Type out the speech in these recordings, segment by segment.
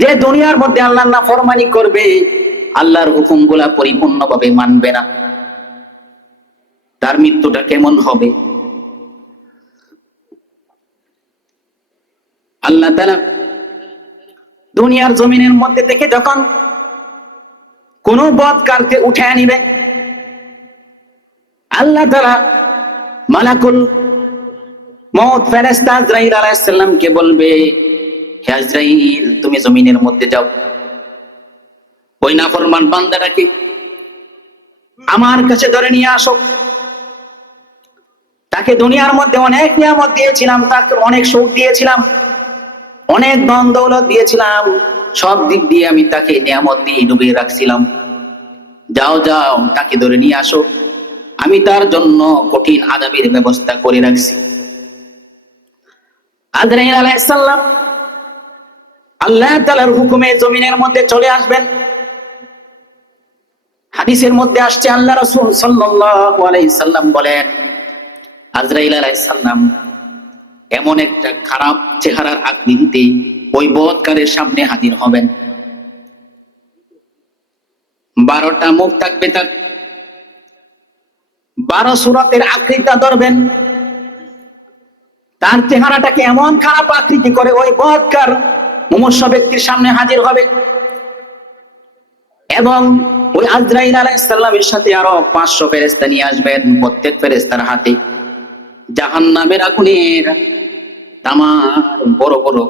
যে দুনিয়ার মধ্যে আল্লাহর নাফরমানি করবে, আল্লাহর হুকুমগুলা পরিপূর্ণভাবে মানবে না, তার মৃত্যুটা কেমন হবে? আল্লাহ তাআলা দুনিয়ার জমিনের মধ্যে থেকে যখন কোন বদকারকে উঠায় নিবে, আল্লাহ তাআলা মালাকুল মউত ফেরেশতা আজরাইল আলাইহিস সালামকে বলবে, হে আজরাইল, তুমি জমিনের মধ্যে যাও, ওই নাফরমান বান্দাটাকে আমার কাছে ধরে নিয়ে আসো। তাকে দুনিয়ার মধ্যে অনেক নিয়ামত দিয়েছিলাম, তাকে অনেক সুখ দিয়েছিলাম, অনেক ধন দৌলত দিয়েছিলাম, সব দিক দিয়ে আমি তাকে নিয়ামত দিয়ে ডুবিয়ে রাখছিলাম। যাও যাও, তাকে ধরে নিয়ে আসো, আমি তার জন্য কঠিন আযাবের ব্যবস্থা করে রাখছি। আজরাইল আলাইহিস সালাম আল্লাহ তাআলার হুকুমে জমিনের মধ্যে চলে আসবেন। হাদিসের মধ্যে আসছে, আল্লাহ রাসূল সাল্লাল্লাহু আলাইহি সাল্লাম বলেন, আজরাইল আলাইহিস সালাম এমন একটা খারাপ চেহারার আকৃতিতে ওই বদকারের সামনে হাজির হবেন। 12টা মুখ থাকবে তার, 12 সূরাতের আকৃতি ধরবেন। তার চেহারাটাকে এমন খারাপ আকৃতি করে ওই বদকার মুমূর্ষু ব্যক্তির সামনে হাজির হবে, এবং ওই আজরাইল আলাইহিস সালামের সাথে আরো 500 ফেরেশতা নিয়ে আসবেন। প্রত্যেক ফেরেশতার হাতে জাহান্নামের আগুনের তামার বড় বড়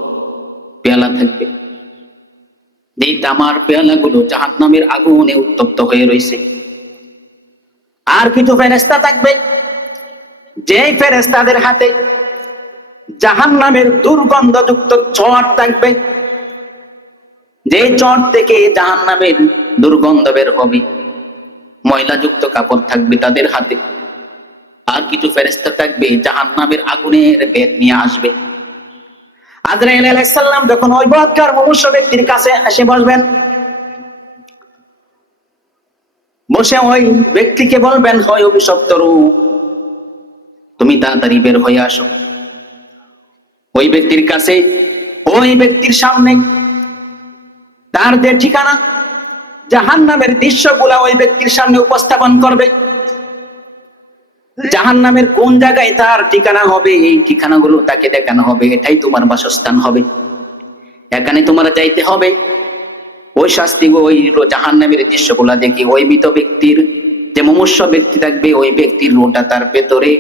পেয়ালা থাকবে। এই তামার পেয়ালাগুলো জাহান্নামের আগুনে উত্তপ্ত হয়ে রয়েছে। আর কিছু ফেরেশতা থাকবে, যে ফেরেশতাদের হাতে জাহান্নামের দুর্গন্ধযুক্ত চট থাকবে, যে চট থেকে জাহান্নামের দুর্গন্ধ বের হবে। ময়লাযুক্ত কাপড় থাকবে তাদের হাতে। আর কিছু ফেরেশতা থাকবে জাহান্নামের আগুনের বেত নিয়ে আসবে। আজরাইল আলাইহিস সালাম যখন ওই বদকার মুমূর্ষু ব্যক্তির কাছে এসে বসবেন, বসে ওই ব্যক্তিকে বলবেন, হয় অভিশপ্ত রূহ, তুমি তাড়াতাড়ি বের হয়ে আসো। ওই ব্যক্তির কাছে, ওই ব্যক্তির সামনে তার যে ঠিকানা, জাহান্নামের দৃশ্যগুলা ওই ব্যক্তির সামনে উপস্থাপন করবে। জাহান্নামের কোন জায়গায় তার ঠিকানা হবে, এই ঠিকানাগুলো তাকে দেখানো হবে, এটাই তোমার বাসস্থান হবে, এখানে তোমার যাইতে হবে। ওই শাস্তি, ওই জাহান্নামের দৃশ্যগুলা দেখে ওই মৃত ব্যক্তির যে মুমূর্ষু ব্যক্তি থাকবে, ওই ব্যক্তির রূহটা তার ভেতরে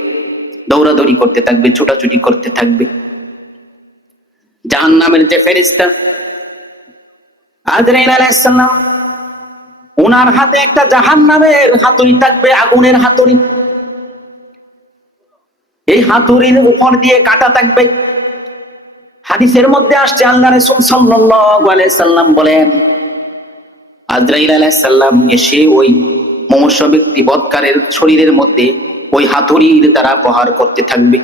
দৌড়াদৌড়ি করতে থাকবে, ছোটাছুটি করতে থাকবে। জাহান্নামের যে ফেরেশতা আজরাইল আলাইহিস সালাম, ওনার হাতে একটা জাহান্নামের হাতুড়ি থাকবে, আগুনের হাতুড়ি। এই হাতুড়ির উপর দিয়ে কাঁটা থাকবে। হাদিসের মধ্যে আসছে, আল্লাহ রাসূল সাল্লাল্লাহু আলাইহি সাল্লাম বলেন, আজরাইল আলাইহিস সালাম এসে ওই মুমূর্ষু ব্যক্তি বদকারের শরীরের মধ্যে ওই হাতুড়ির দ্বারা প্রহার করতে থাকবে,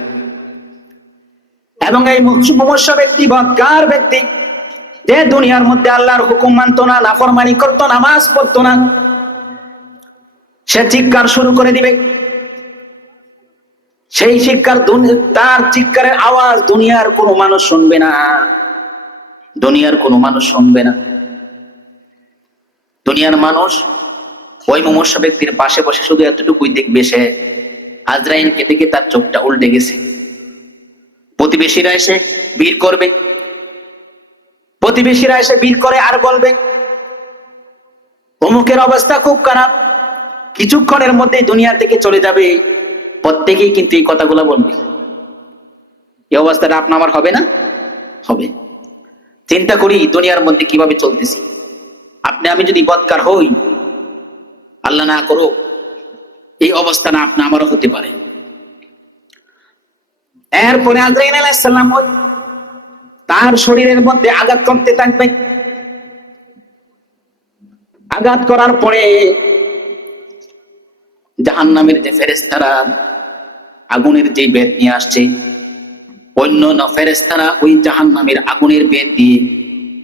এবং এই মুমূর্ষু ব্যক্তি, বদকার ব্যক্তি, যে দুনিয়ার মধ্যে আল্লাহর হুকুম মানত না, নাফরমানি করত, নামাজ পড়তো না, সে চিৎকার শুরু করে দিবে। সেই তার চিৎকারের আওয়াজ দুনিয়ার কোনো মানুষ শুনবে না, দুনিয়ার কোনো মানুষ শুনবে না। দুনিয়ার মানুষ ওই মুমূর্ষু ব্যক্তির পাশে বসে শুধু এতটুকুই দেখবে, সে আজরাইলকে দেখে তার চোখটা উল্টে গেছে। প্রতিবেশীরা এসে ভিড় করবে, প্রতিবেশীরা এসে ভিড় করে আর বলবে, অমুকের অবস্থা খুব খারাপ, কিছুক্ষণের মধ্যে দুনিয়া থেকে চলে যাবে। প্রত্যেকেই কিন্তু এই কথাগুলো বলবে। এই অবস্থাটা আপনার আমার হবে না? হবে। চিন্তা করি দুনিয়ার মধ্যে কিভাবে চলতেছি। আপনি আমি যদি বদকার হই, আল্লাহ না করো, এই অবস্থা না আপনি আমারও হতে পারে। এরপরে আজরাইল আলাইহিস সালাম তার শরীরের মধ্যে আঘাত করতে থাকবে। আঘাত করার পরে জাহান্নামের যে ফেরেশতারা আগুনের যে বেত নিয়ে আসছে, অন্য ফেরেশতারা ওই জাহান্নামের আগুনের বেত দিয়ে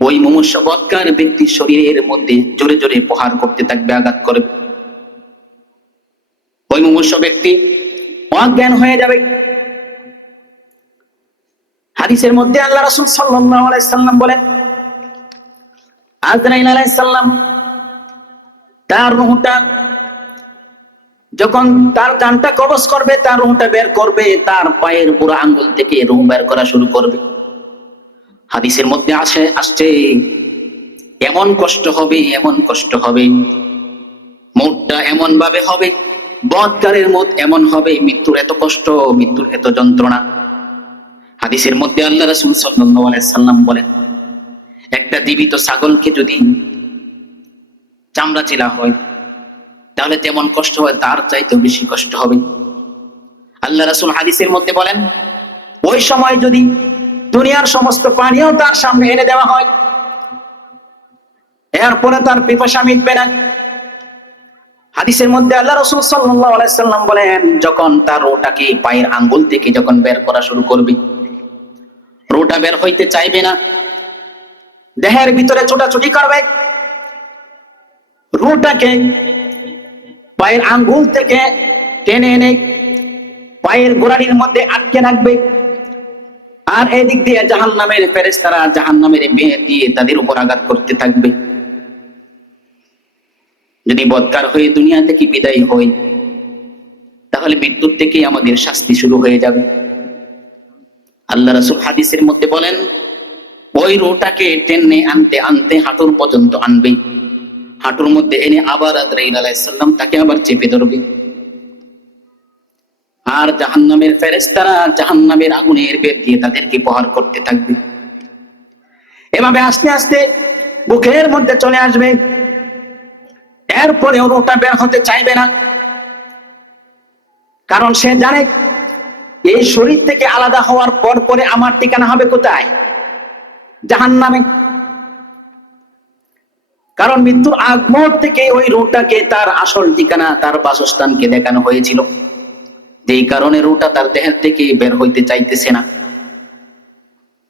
ওই মুমূর্ষু বদকার ব্যক্তির শরীরের মধ্যে জোরে জোরে প্রহার করতে থাকবে, আঘাত করবে। ওই মুমূর্ষু ব্যক্তি অজ্ঞান হয়ে যাবে। হাদিসের মধ্যে আল্লাহ রাসূল সাল্লাল্লাহু আলাইহি সাল্লাম বলেন, আজরাইল আলাইহিস সালাম তার রূহটা যখন তার জানটা কবজ করবে, তার রূহটা বের করবে, তার পায়ের বুড়া আঙ্গুল থেকে রূহ বের করা শুরু করবে। হাদিসের মধ্যে আসছে এমন কষ্ট হবে, এমন কষ্ট হবে, মৌতটা এমন ভাবে হবে, বৎকারের মত এমন হবে, মৃত্যুর এত কষ্ট, মৃত্যুর এত যন্ত্রণা। হাদিসের মধ্যে আল্লাহ রাসূল সাল্লাল্লাহু আলাইহি সাল্লাম বলেন, একটা জীবিত ছাগলকে যদি চামড়া চিলা হয় তাহলে যেমন কষ্ট হয় তার চাইতেও বেশি কষ্ট হবে। আল্লাহ রাসূল হাদিসের মধ্যে বলেন, ওই সময় যদি দুনিয়ার সমস্ত পানিও তার সামনে এনে দেওয়া হয়, এরপরে তার পিপাসা মিটবে না। হাদিসের মধ্যে আল্লাহ রাসূল সাল্লাল্লাহু আলাইহি সাল্লাম বলেন, যখন তার রূহটাকে পায়ের আঙ্গুল থেকে যখন বের করা শুরু করবে, রূহটা বের হইতে চাইবে না, দেহের ভিতরে ছোটাছুটি করবে, রূহটাকে পায়ের আঙ্গুল থেকে টেনে এনে পায়ের গোড়ালির মধ্যে আটকে রাখবে। আর এদিক দিয়ে জাহান্নামের ফেরেশতারা জাহান্নামের মেয়ে দিয়ে তাদের উপর আঘাত করতে থাকবে। যদি বদকার হয়ে দুনিয়া থেকে বিদায় হই, তাহলে মৃত্যুর থেকেই আমাদের শাস্তি শুরু হয়ে যাবে। আল্লাহ রাসূল হাদিসের মধ্যে বলেন, ওই রূহটাকে টেনে আনতে আনতে হাঁটুর পর্যন্ত আনবে, হাঁটুর মধ্যে এনে আবার আজরাইল আলাইহিস সালাম তাকে আবার চেপে ধরবে। আর জাহান্নামের ফেরেশতারা জাহান্নামের আগুনের বেত দিয়ে তাদেরকে প্রহার করতে থাকবে। এভাবে আস্তে আস্তে বুকের মধ্যে চলে আসবে। এরপরে রূহটা বের হতে চাইবে না, কারণ সে জানে এই শরীর থেকে আলাদা হওয়ার পর পরে আমার ঠিকানা হবে কোথায়? জাহান্নামে। কারণ মৃত্যুর আগ মুহূর্ত থেকে ওই রূহটাকে তার আসল ঠিকানা, তার বাসস্থানকে দেখানো হয়েছিল, যেই কারণে রূহটা তার দেহের থেকে বের হইতে চাইতেছে না।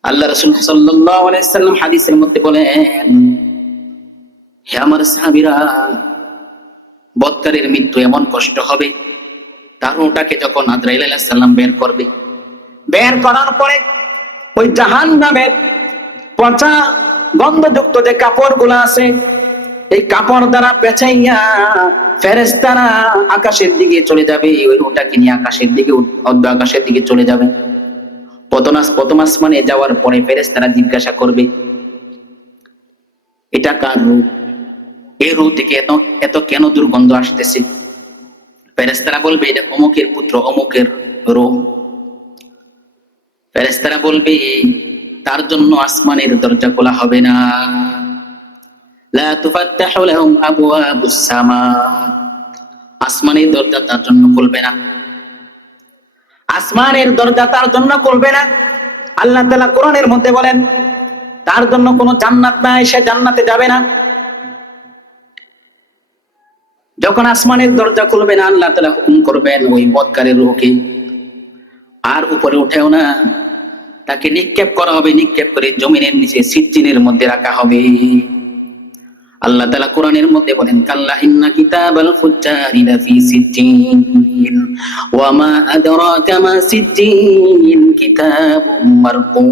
আল্লাহ রাসূল সাল্লাল্লাহু আলাইহি সাল্লাম হাদিসের মধ্যে বলেন, হে আমার সাহাবীরা, বদকারের মৃত্যু এমন কষ্ট হবে, তার রূহটাকে যখন আজরাইল আলাইহিস সালাম বের করবে, বের করার পরে ওই জাহান্নামের পচা গন্ধযুক্ত যে কাপড়গুলো আছে, এই কাপড় দ্বারা পেঁচাইয়া ফেরেশতারা আকাশের দিকে চলে যাবে। ওই রূহটাকে নিয়ে আকাশের দিকে, অর্ধ আকাশের দিকে চলে যাবে। প্রথম আসমানে যাওয়ার পরে ফেরেশতারা জিজ্ঞাসা করবে, এটা কার রূহ? এই রূহ থেকে এত কেন দুর্গন্ধ আসতেছে? ফেরেশতারা বলবে, এটা অমুকের পুত্র অমুকের রূহ। ফেরেশতারা বলবে, তার জন্য আসমানের দরজা খোলা হবে না, লা তুফাত্তাহু লাহুম আবওয়াবুস সামা, আসমানের দরজা তার জন্য খুলবে না, আসমানের দরজা তার জন্য খুলবে না। আল্লাহ তাআলা কোরআনের মধ্যে বলেন, তার জন্য কোনো জান্নাত নাই, সে জান্নাতে যাবে না। যখন আসমানের দরজা খুলবে না, আল্লাহ তাআলা হুকুম করবেন ওই বদকারের রূহকে আর উপরে উঠেও না, তাকে নিক্ষেপ করা হবে, নিক্ষেপ করে জমিনের নিচে সিজ্জিনের মধ্যে রাখা হবে। আল্লাহ তাআলা কোরআনের মধ্যে বলেন, কাল্লা ইন্না কিতাবাল ফুজ্জারি লাফি সিজ্জিন ওয়া মা আদরাকা মা সিজ্জিন কিতাবুম মারকুম।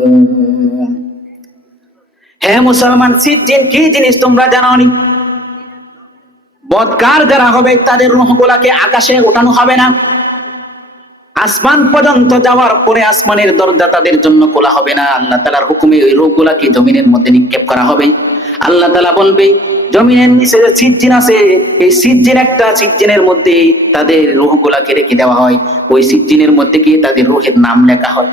হে মুসলমান, সিজ্জিন কি জিনিস তোমরা জানোনি? বদকার যারা হবে তাদের রূহগুলোকে আকাশে ওঠানো হবে না, আসমান পর্যন্ত যাওয়ার পরে আসমানের দরজা তাদের জন্য খোলা হবে না। আল্লাহ তাআলার হুকুমে ওই রূহগুলোকে জমিনের মধ্যে নিক্ষেপ করা হবে। আল্লাহ তাআলা বলবে, জমিনের নিচে যে সিজ্জিন আছে, এই সিজ্জিনের মধ্যে তাদের রূহগুলোকে রেখে দেওয়া হয়, ওই সিজ্জিনের মধ্যে গিয়ে তাদের রূহের নাম লেখা হয়।